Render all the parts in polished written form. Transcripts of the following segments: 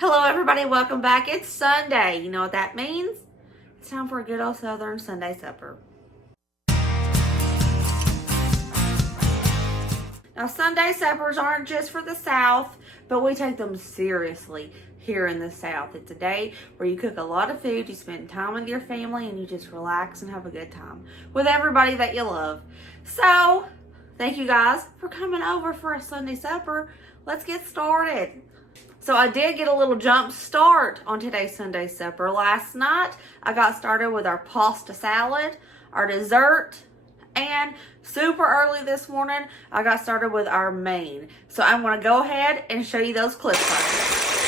Hello everybody, welcome back. It's Sunday. You know what that means? It's time for a good old Southern Sunday supper. Now Sunday suppers aren't just for the South, but we take them seriously here in the South. It's a day where you cook a lot of food, you spend time with your family, and you just relax and have a good time with everybody that you love. So, thank you guys for coming over for a Sunday supper. Let's get started. So I did get a little jump start on today's Sunday supper. Last night, I got started with our pasta salad, our dessert, and super early this morning, I got started with our main. So I'm going to go ahead and show you those clips.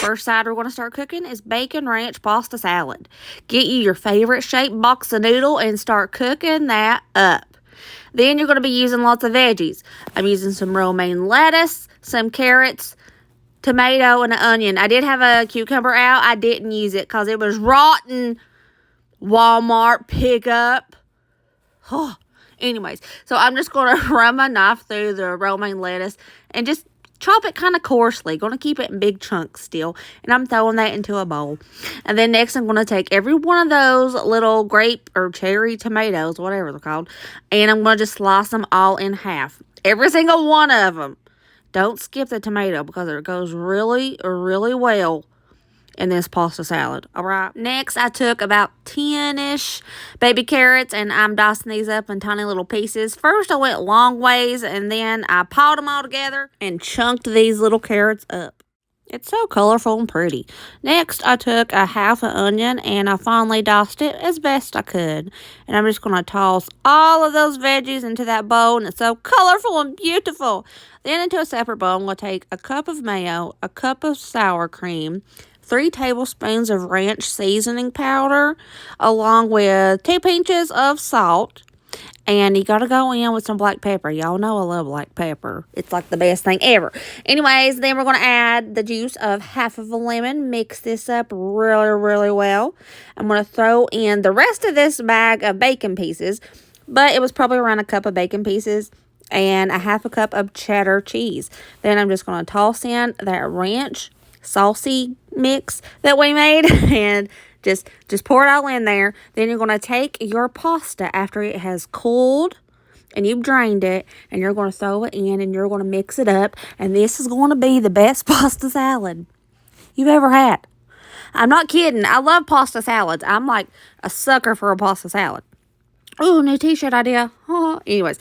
First side we're going to start cooking is bacon ranch pasta salad. Get you your favorite shaped box of noodle and start cooking that up. Then you're going to be using lots of veggies. I'm using some romaine lettuce, some carrots, tomato, and an onion. I did have a cucumber out. I didn't use it because it was rotten. Walmart pickup. Oh. Anyways, so I'm just going to run my knife through the romaine lettuce and just chop it kind of coarsely. Going to keep it in big chunks still. And I'm throwing that into a bowl. And then next I'm going to take every one of those little grape or cherry tomatoes, whatever they're called, and I'm going to just slice them all in half. Every single one of them. Don't skip the tomato because it goes really, really well in this pasta salad. All right. Next, I took about 10-ish baby carrots, and I'm dicing these up in tiny little pieces. First, I went long ways, and then I piled them all together and chunked these little carrots up. It's so colorful and pretty. Next, I took a half an onion, and I finely diced it as best I could. And I'm just going to toss all of those veggies into that bowl, and it's so colorful and beautiful. Then into a separate bowl, I'm going to take a cup of mayo, a cup of sour cream, 3 tablespoons of ranch seasoning powder, along with 2 pinches of salt. And you got to go in with some black pepper. Y'all know I love black pepper. It's like the best thing ever. Anyways, then we're going to add the juice of half of a lemon. Mix this up really, really well. I'm going to throw in the rest of this bag of bacon pieces. But it was probably around a cup of bacon pieces and a half a cup of cheddar cheese. Then I'm just going to toss in that ranch saucy mix that we made and just pour it all in there. Then you're going to take your pasta after it has cooled and you've drained it, and you're going to throw it in and you're going to mix it up, and this is going to be the best pasta salad you've ever had. I'm not kidding. I love pasta salads. I'm like a sucker for a pasta salad. Ooh, new t-shirt idea. Oh, anyways,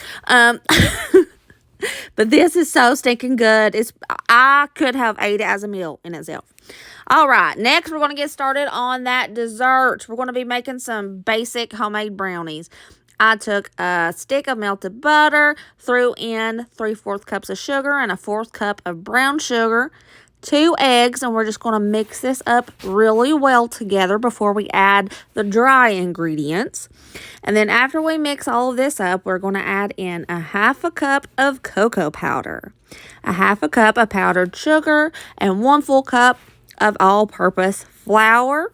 but this is so stinking good. I could have ate it as a meal in itself. All right, next we're going to get started on that dessert. We're going to be making some basic homemade brownies. I took a stick of melted butter, threw in 3/4 cups of sugar and a 1/4 cup of brown sugar, 2 eggs, and we're just going to mix this up really well together before we add the dry ingredients. And then after we mix all of this up, we're going to add in a half a cup of cocoa powder, a half a cup of powdered sugar, and 1 full cup of all-purpose flour,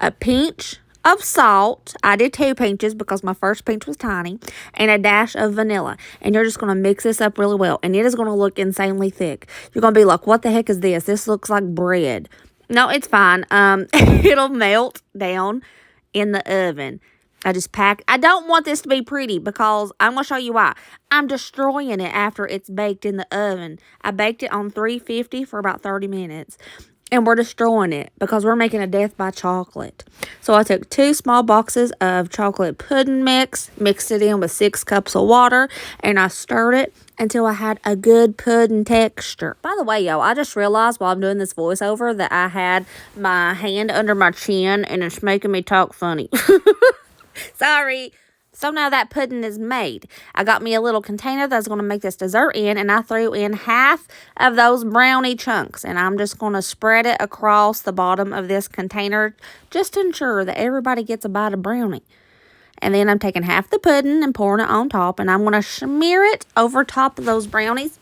a pinch of salt. I did 2 pinches because my first pinch was tiny, and a dash of vanilla. And you're just going to mix this up really well, and it is going to look insanely thick. You're going to be like, what the heck is this? This looks like bread. No, it's fine. It'll melt down in the oven. I don't want this to be pretty because I'm going to show you why. I'm destroying it after it's baked in the oven. I baked it on 350 for about 30 minutes. And we're destroying it because we're making a death by chocolate. So I took 2 small boxes of chocolate pudding mix, mixed it in with 6 cups of water, and I stirred it until I had a good pudding texture. By the way, y'all, I just realized while I'm doing this voiceover that I had my hand under my chin and it's making me talk funny. Sorry. So now that pudding is made. I got me a little container that's going to make this dessert in, and I threw in half of those brownie chunks, and I'm just going to spread it across the bottom of this container just to ensure that everybody gets a bite of brownie. And then I'm taking half the pudding and pouring it on top, and I'm going to smear it over top of those brownies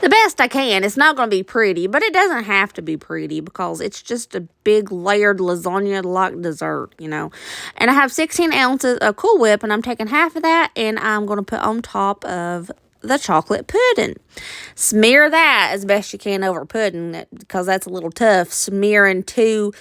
the best I can. It's not going to be pretty, but it doesn't have to be pretty because it's just a big layered lasagna-like dessert, you know. And I have 16 ounces of Cool Whip, and I'm taking half of that, and I'm going to put on top of the chocolate pudding. Smear that as best you can over pudding because that's a little tough. Smearing two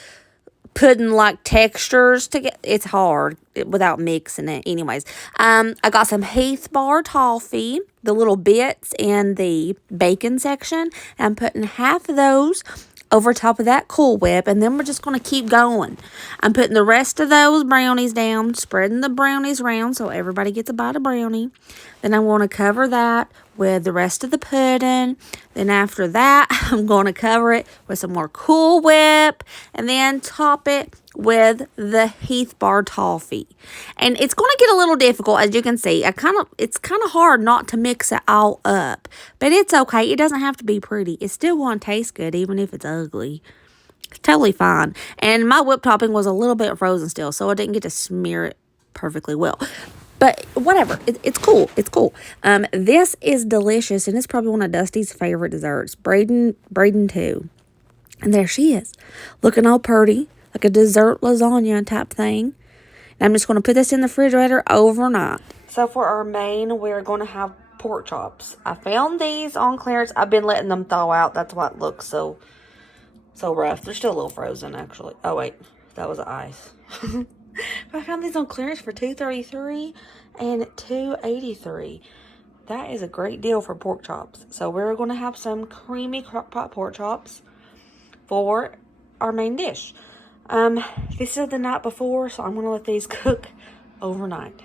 pudding-like textures to get, it's hard without mixing it. Anyways, I got some Heath Bar toffee, the little bits in the bacon section. I'm putting half of those over top of that Cool Whip, and then we're just going to keep going. I'm putting the rest of those brownies down, spreading the brownies around so everybody gets a bite of brownie. Then I want to cover that with the rest of the pudding. Then after that, I'm going to cover it with some more Cool Whip, and then top it with the Heath Bar toffee. And it's going to get a little difficult, as you can see. It's kind of hard not to mix it all up, but it's okay. It doesn't have to be pretty. It still won't taste good, even if it's ugly. It's totally fine. And my whipped topping was a little bit frozen still, so I didn't get to smear it perfectly well. But whatever, it's cool. It's cool. This is delicious, and it's probably one of Dusty's favorite desserts. Braden too. And there she is, looking all pretty, like a dessert lasagna type thing. And I'm just going to put this in the refrigerator overnight. So for our main, we're going to have pork chops. I found these on clearance. I've been letting them thaw out. That's why it looks so rough. They're still a little frozen, actually. Oh, wait. That was ice. I found these on clearance for $2.33 and $2.83. That is a great deal for pork chops. So we're going to have some creamy crock pot pork chops for our main dish. This is the night before, so I'm going to let these cook overnight.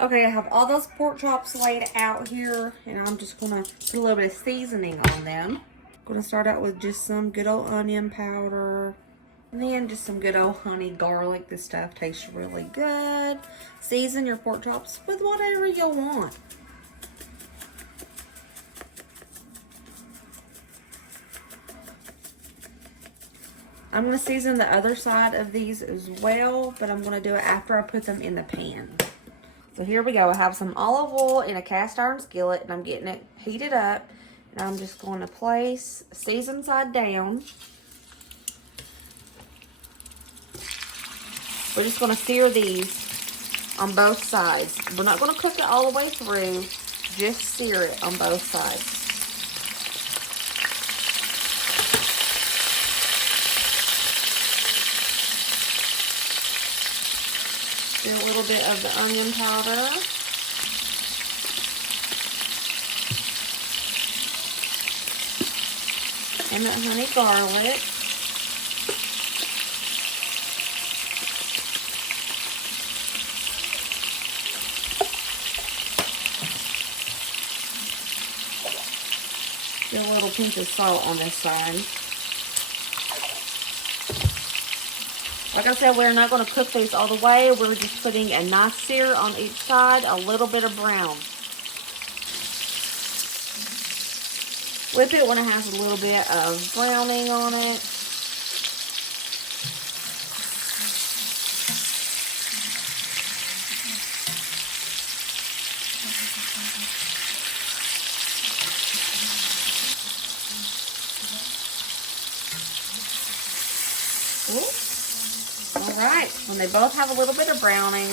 Okay, I have all those pork chops laid out here, and I'm just going to put a little bit of seasoning on them. I'm going to start out with just some good old onion powder. And then just some good old honey garlic. This stuff tastes really good. Season your pork chops with whatever you want. I'm going to season the other side of these as well, but I'm going to do it after I put them in the pan. So here we go. I have some olive oil in a cast iron skillet, and I'm getting it heated up. And I'm just going to place seasoned side down. We're just going to sear these on both sides. We're not going to cook it all the way through. Just sear it on both sides. Do a little bit of the onion powder. And the honey garlic. Do a little pinch of salt on this side. Like I said, we're not going to cook these all the way. We're just putting a nice sear on each side, a little bit of brown. Whip it when it has a little bit of browning on it. All right, when they both have a little bit of browning,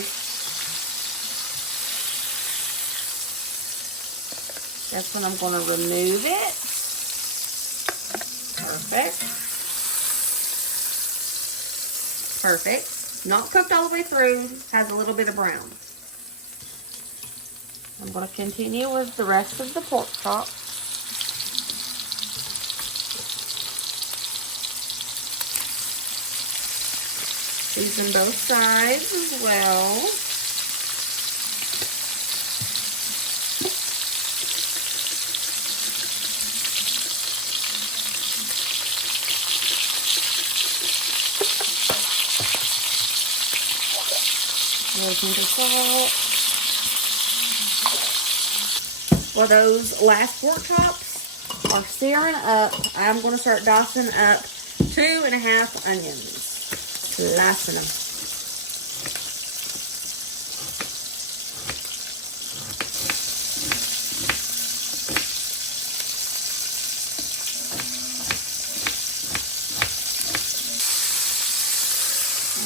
that's when I'm going to remove it. Perfect. Perfect. Not cooked all the way through, has a little bit of brown. I'm going to continue with the rest of the pork chop. Season both sides as well. A little pinch of salt. While those last pork chops are searing up, I'm going to start dicing up 2.5 onions. Slicing them.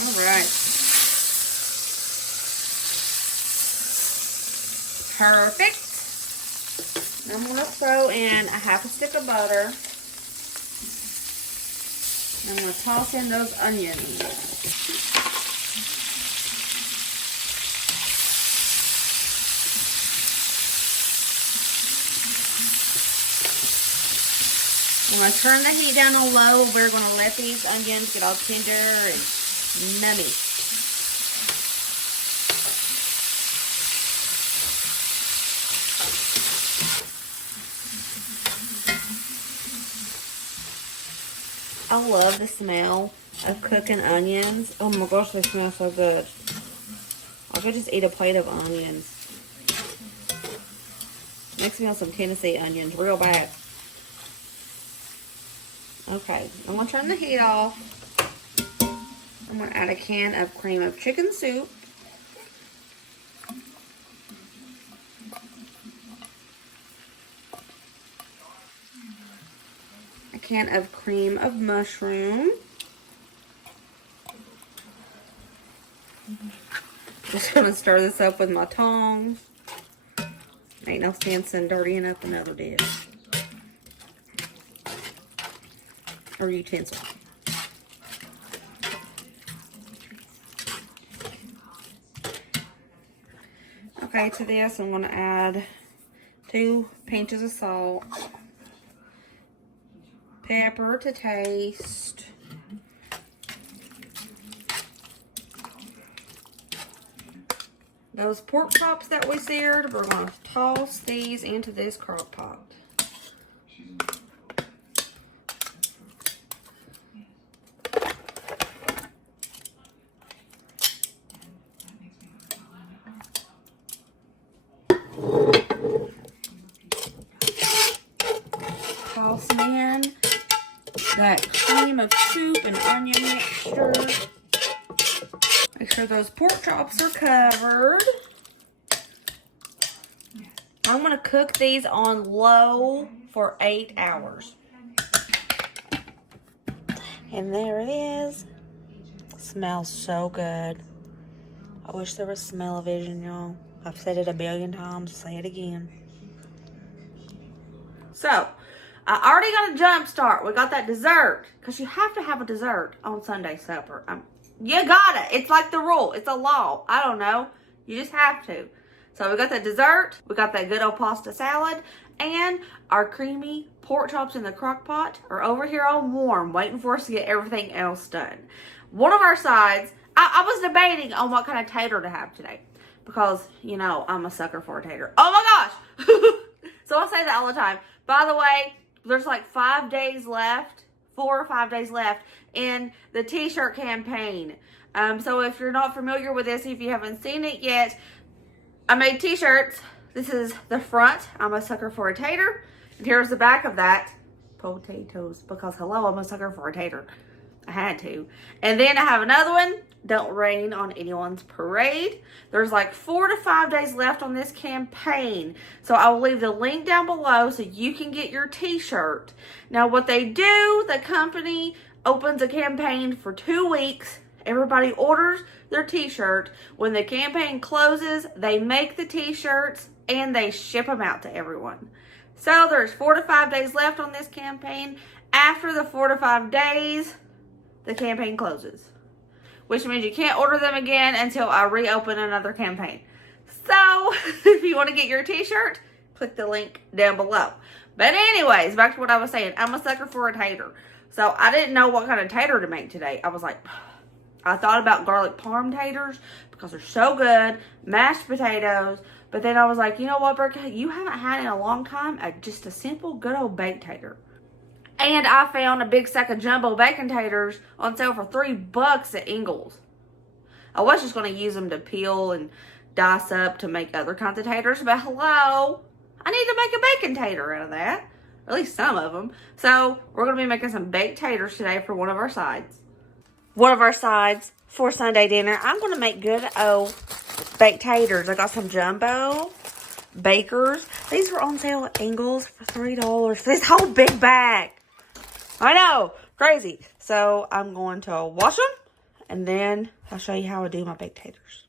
All right. Perfect. I'm going to throw in a half a stick of butter. I'm going to toss in those onions. I'm going to turn the heat down on low. We're going to let these onions get all tender and nummy. I love the smell of cooking onions. Oh my gosh, they smell so good. I could just eat a plate of onions. Makes me want some Tennessee onions real bad. Okay, I'm going to turn the heat off. I'm going to add a can of cream of chicken soup. A can of cream of mushroom. Just going to stir this up with my tongs. Ain't no sense in dirtying up another dish. Or utensil. Okay, to this I'm going to add 2 pinches of salt, pepper to taste, those pork chops that we seared, we're going to toss these into this crock pot. Toss in that cream of soup and onion mixture. Make sure those pork chops are covered. I'm going to cook these on low for 8 hours. And there it is. Smells so good. I wish there was smell-o-vision, y'all. I've said it a billion times. Say it again. So, I already got a jump start. We got that dessert. Because you have to have a dessert on Sunday supper. You got it. It's like the rule. It's a law. I don't know. You just have to. So we got that dessert. We got that good old pasta salad. And our creamy pork chops in the crock pot are over here on warm, waiting for us to get everything else done. One of our sides, I was debating on what kind of tater to have today. Because, you know, I'm a sucker for a tater. Oh my gosh! So I say that all the time. By the way, there's like 5 days left, 4 or 5 days left in the t-shirt campaign. So if you're not familiar with this, if you haven't seen it yet, I made t-shirts. This is the front. I'm a sucker for a tater. And here's the back of that. Potatoes. Because hello, I'm a sucker for a tater. I had to. And then I have another one. Don't rain on anyone's parade. There's like 4 to 5 days left on this campaign. So I will leave the link down below so you can get your t-shirt. Now what they do, the company opens a campaign for 2 weeks. Everybody orders their t-shirt. When the campaign closes, they make the t-shirts and they ship them out to everyone. So there's 4 to 5 days left on this campaign. After the 4 to 5 days, the campaign closes. Which means you can't order them again until I reopen another campaign. So, if you want to get your t-shirt, click the link down below. But anyways, back to what I was saying. I'm a sucker for a tater. So, I didn't know what kind of tater to make today. I was like, I thought about garlic parm taters because they're so good. Mashed potatoes. But then I was like, you know what, Berke? You haven't had in a long time just a simple, good old baked tater. And I found a big sack of jumbo bacon taters on sale for $3 at Ingles. I was just going to use them to peel and dice up to make other kinds of taters. But hello, I need to make a bacon tater out of that. Or at least some of them. So we're going to be making some baked taters today for one of our sides. One of our sides for Sunday dinner, I'm going to make good old baked taters. I got some jumbo bakers. These were on sale at Ingles for $3 for this whole big bag. I know, crazy. So I'm going to wash them and then I'll show you how I do my baked taters.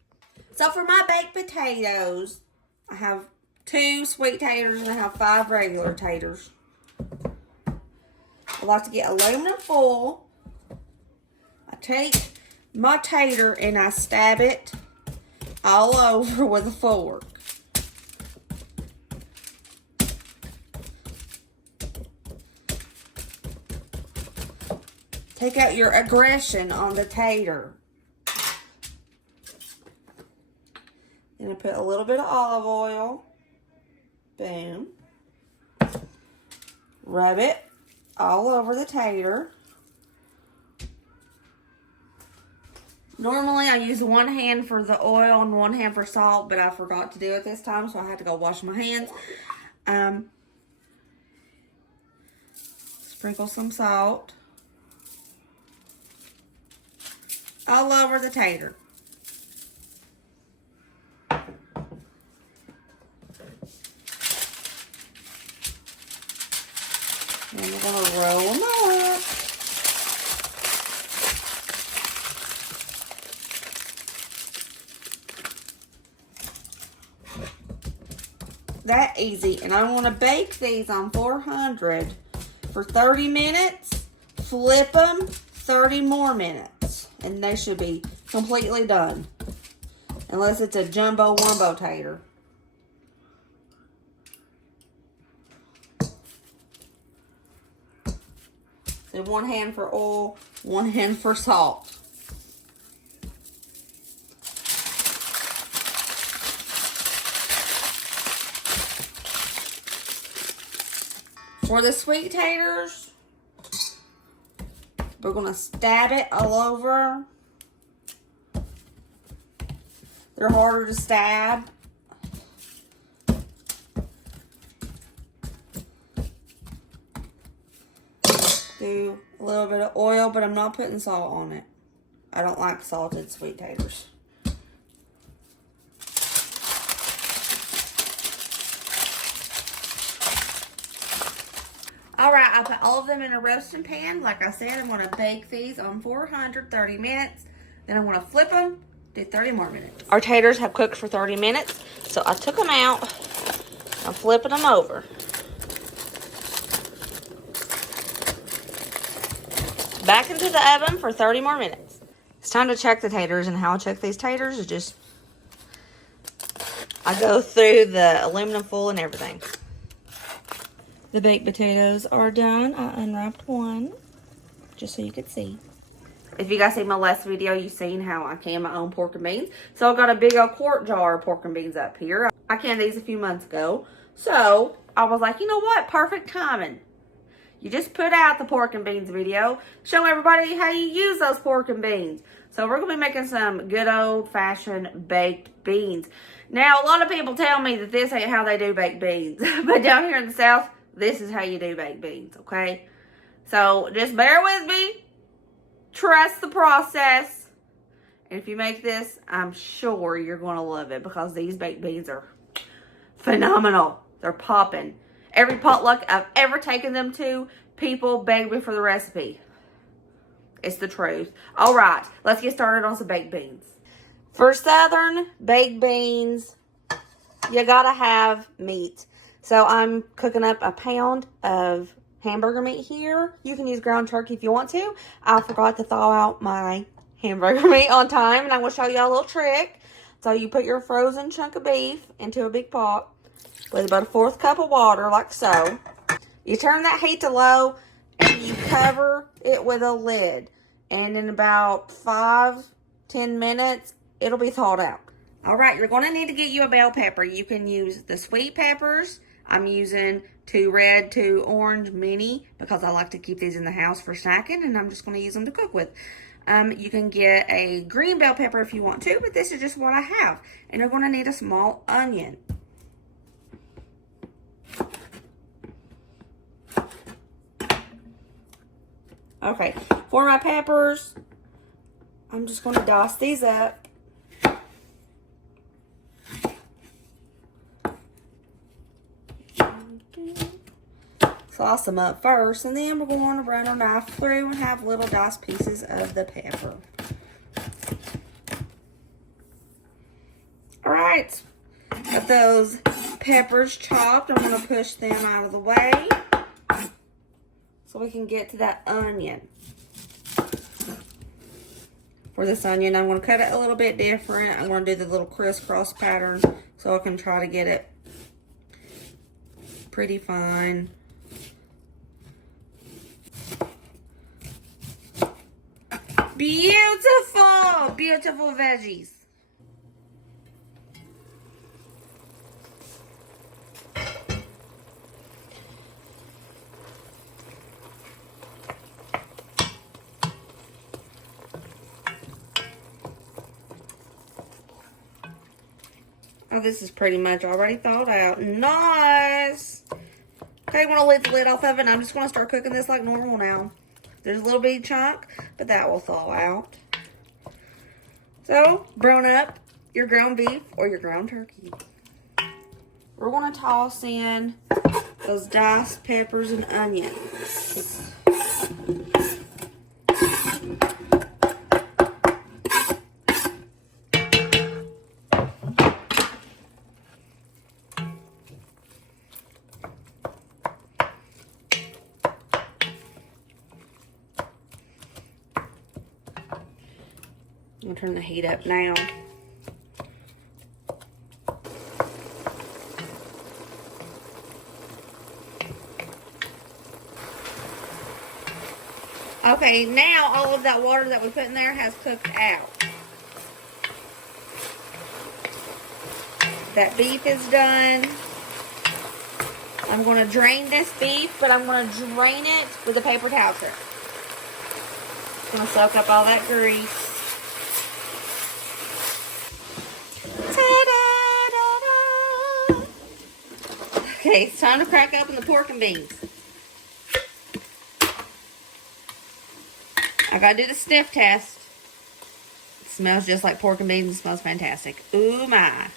So for my baked potatoes, I have 2 sweet taters and I have 5 regular taters. I like to get aluminum foil. I take my tater and I stab it all over with a fork. Take out your aggression on the tater. Then I put a little bit of olive oil. Boom. Rub it all over the tater. Normally I use one hand for the oil and one hand for salt, but I forgot to do it this time, so I had to go wash my hands. Sprinkle some salt all over the tater. And we're going to roll them up. That easy. And I want to bake these on 400 for 30 minutes. Flip them 30 more minutes. And they should be completely done. Unless it's a jumbo wumbo tater. So 1 hand for oil, 1 hand for salt. For the sweet taters, we're going to stab it all over. They're harder to stab. Do a little bit of oil, but I'm not putting salt on it. I don't like salted sweet taters. Alright, I put all of them in a roasting pan. Like I said, I'm going to bake these on 400, 30 minutes. Then I'm going to flip them, do 30 more minutes. Our taters have cooked for 30 minutes, so I took them out. I'm flipping them over. Back into the oven for 30 more minutes. It's time to check the taters, and how I check these taters is just, I go through the aluminum foil and everything. The baked potatoes are done. I unwrapped one, just so you could see. If you guys seen my last video, you've seen how I can my own pork and beans. So I've got a big old quart jar of pork and beans up here. I canned these a few months ago. So I was like, you know what? Perfect timing. You just put out the pork and beans video. Show everybody how you use those pork and beans. So we're going to be making some good old-fashioned baked beans. Now, a lot of people tell me that this ain't how they do baked beans. But down here in the South, this is how you do baked beans, okay? So just bear with me. Trust the process. And if you make this, I'm sure you're going to love it because these baked beans are phenomenal. They're popping. Every potluck I've ever taken them to, people beg me for the recipe. It's the truth. All right, let's get started on some baked beans. For Southern baked beans, you gotta have meat. So I'm cooking up a pound of hamburger meat here. You can use ground turkey if you want to. I forgot to thaw out my hamburger meat on time, and I'm gonna show you a little trick. So you put your frozen chunk of beef into a big pot with about a 1/4 cup of water, like so. You turn that heat to low, and you cover it with a lid. And in about 5-10 minutes, it'll be thawed out. All right, you're going to need to get you a bell pepper. You can use the sweet peppers. I'm using 2 red, 2 orange mini because I like to keep these in the house for snacking, and I'm just going to use them to cook with. You can get a green bell pepper if you want to, but this is just what I have. And you're going to need a small onion. Okay, for my peppers, I'm just going to dice these up. Slice them up first, and then we're going to run our knife through and have little diced pieces of the pepper. All right, got those peppers chopped. I'm going to push them out of the way so we can get to that onion. For this onion, I'm going to cut it a little bit different. I'm going to do the little crisscross pattern so I can try to get it pretty fine. Beautiful, beautiful veggies. Oh, this is pretty much already thawed out. Nice. Okay, I'm going to lift the lid off of it, and I'm just going to start cooking this like normal now. There's a little bitty chunk, but that will thaw out. So, brown up your ground beef or your ground turkey. We're going to toss in those diced peppers and onions. I'm going to turn the heat up now. Okay, now all of that water that we put in there has cooked out. That beef is done. I'm going to drain this beef, but I'm going to drain it with a paper towel strip. It's going to soak up all that grease. Okay, it's time to crack open the pork and beans. I gotta do the sniff test. It smells just like pork and beans. It smells fantastic. Ooh my.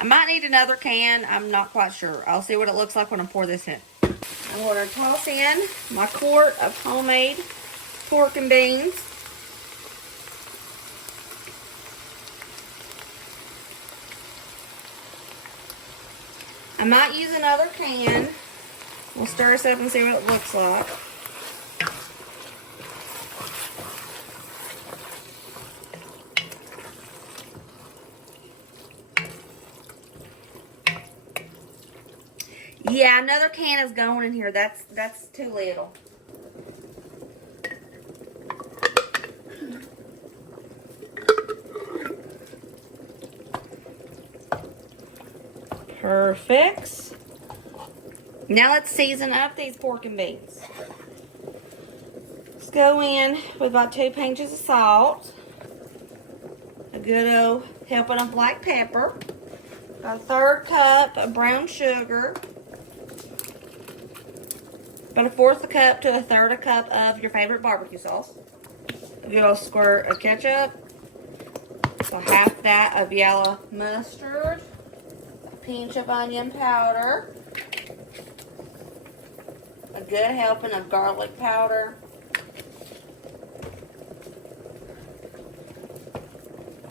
I might need another can. I'm not quite sure. I'll see what it looks like when I pour this in. I'm going to toss in my quart of homemade pork and beans. I might use another can. We'll stir this up and see what it looks like. Yeah, another can is going in here. That's too little. Perfect. Now let's season up these pork and beans. Let's go in with about 2 pinches of salt, a good old helping of black pepper, about a 1/3 cup of brown sugar, about a 1/4 cup to a 1/3 cup of your favorite barbecue sauce, a good old squirt of ketchup, so half that of yellow mustard, pinch of onion powder, a good helping of garlic powder,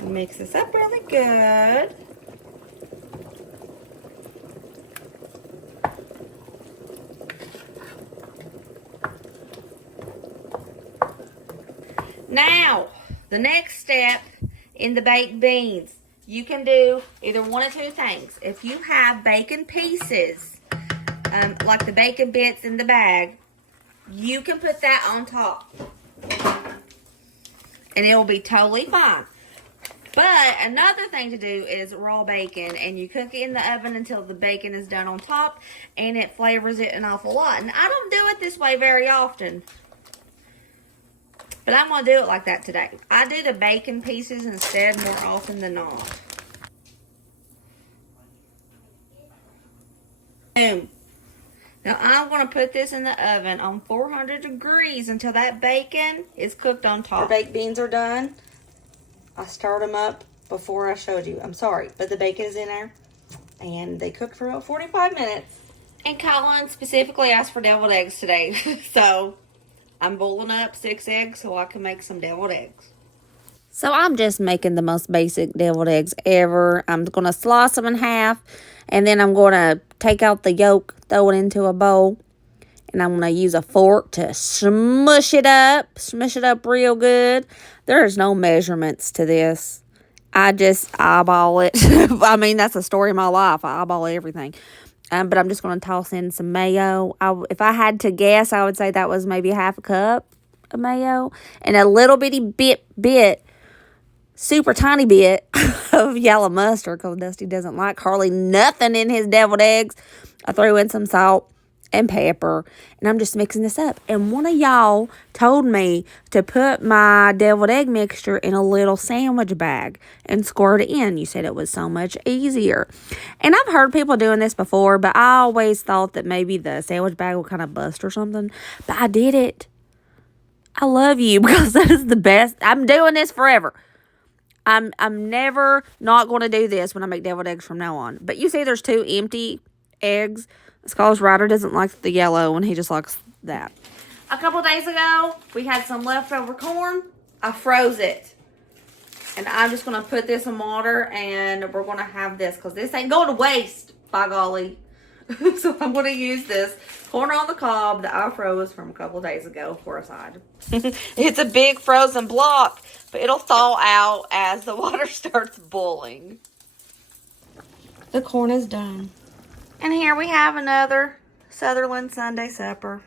mix this up really good. Now, the next step in the baked beans. You can do either one of 2 things. If you have bacon pieces, like the bacon bits in the bag, you can put that on top. And it will be totally fine. But another thing to do is raw bacon. And you cook it in the oven until the bacon is done on top. And it flavors it an awful lot. And I don't do it this way very often. But I'm going to do it like that today. I do the bacon pieces instead more often than not. Boom. Now I'm going to put this in the oven on 400 degrees until that bacon is cooked on top. Our baked beans are done. I stirred them up before I showed you. I'm sorry, but the bacon is in there. And they cooked for about 45 minutes. And Colin specifically asked for deviled eggs today. So I'm boiling up 6 eggs so I can make some deviled eggs. So I'm just making the most basic deviled eggs ever. I'm going to slice them in half, and then I'm going to take out the yolk, throw it into a bowl, and I'm going to use a fork to smush it up real good. There's no measurements to this. I just eyeball it. I mean, that's the story of my life. I eyeball everything. But I'm just going to toss in some mayo. If I had to guess, I would say that was maybe half a cup of mayo and a little bitty bit, super tiny bit of yellow mustard, because Dusty doesn't like hardly nothing in his deviled eggs. I threw in some salt and pepper, and I'm just mixing this up. And one of y'all told me to put my deviled egg mixture in a little sandwich bag and squirt it in. You said it was so much easier. And I've heard people doing this before, but I always thought that maybe the sandwich bag would kind of bust or something. But I did it. I love you, because that is the best. I'm doing this forever. I'm never not going to do this when I make deviled eggs from now on. But you see there's 2 empty eggs. It's because Ryder doesn't like the yellow and he just likes that. A couple days ago, we had some leftover corn. I froze it. And I'm just going to put this in water and we're going to have this, because this ain't going to waste, by golly. So I'm going to use this corn on the cob that I froze from a couple days ago for a side. It's a big frozen block, but it'll thaw out as the water starts boiling. The corn is done. And here we have another Sutherland Sunday supper.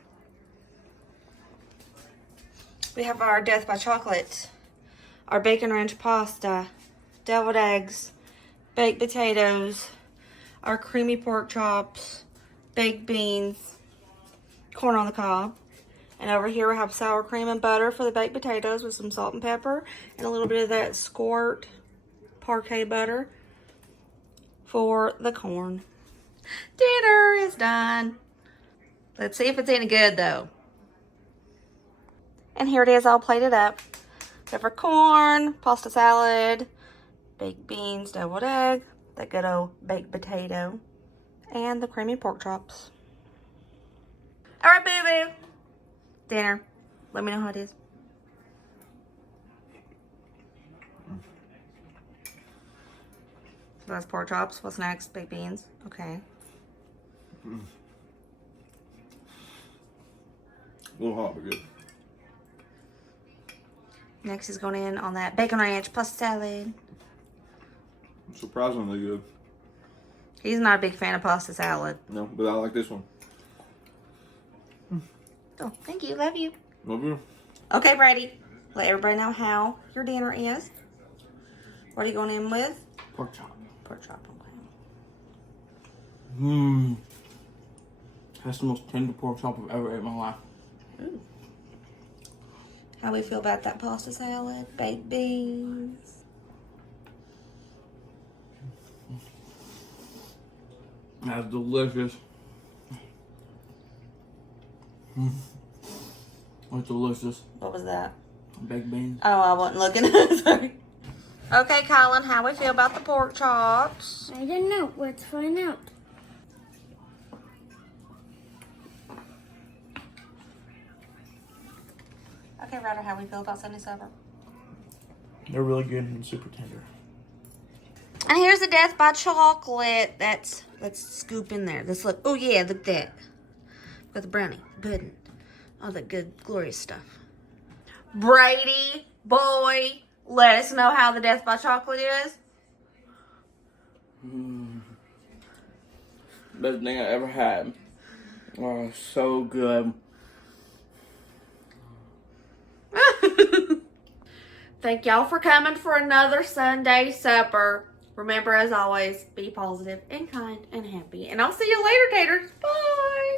We have our Death by Chocolate, our bacon ranch pasta, deviled eggs, baked potatoes, our creamy pork chops, baked beans, corn on the cob. And over here we have sour cream and butter for the baked potatoes with some salt and pepper and a little bit of that squirt parquet butter for the corn. Dinner is done. Let's see if it's any good though. And here it is all plated up. Pepper corn, pasta salad, baked beans, deviled egg, that good old baked potato, and the creamy pork chops. All right, boo-boo. Dinner. Let me know how it is. So that's pork chops. What's next? Baked beans. Okay. A little hot, but good. Next is going in on that bacon ranch pasta salad. Surprisingly good. He's not a big fan of pasta salad. No, but I like this one. Oh, thank you. Love you. Love you. Okay, Brady. Let everybody know how your dinner is. What are you going in with? Pork chop. Pork chop. Okay. Mmm. That's the most tender pork chop I've ever ate in my life. Ooh. How we feel about that pasta salad? Baked beans. That's delicious. It's delicious. What was that? Baked beans. Oh, I wasn't looking. Sorry. Okay, Colin, how we feel about the pork chops? I don't know. Let's find out. Okay, Ryder, how we feel about Sunday supper? They're really good and super tender. And here's the Death by Chocolate. Let's scoop in there. Let's look. Oh yeah, look at that. Got the brownie, pudding, all that good, glorious stuff. Brady, boy, let us know how the Death by Chocolate is. Best thing I ever had. Oh, so good. Thank y'all for coming for another Sunday supper. Remember, as always, be positive and kind and happy. And I'll see you later, taters. Bye.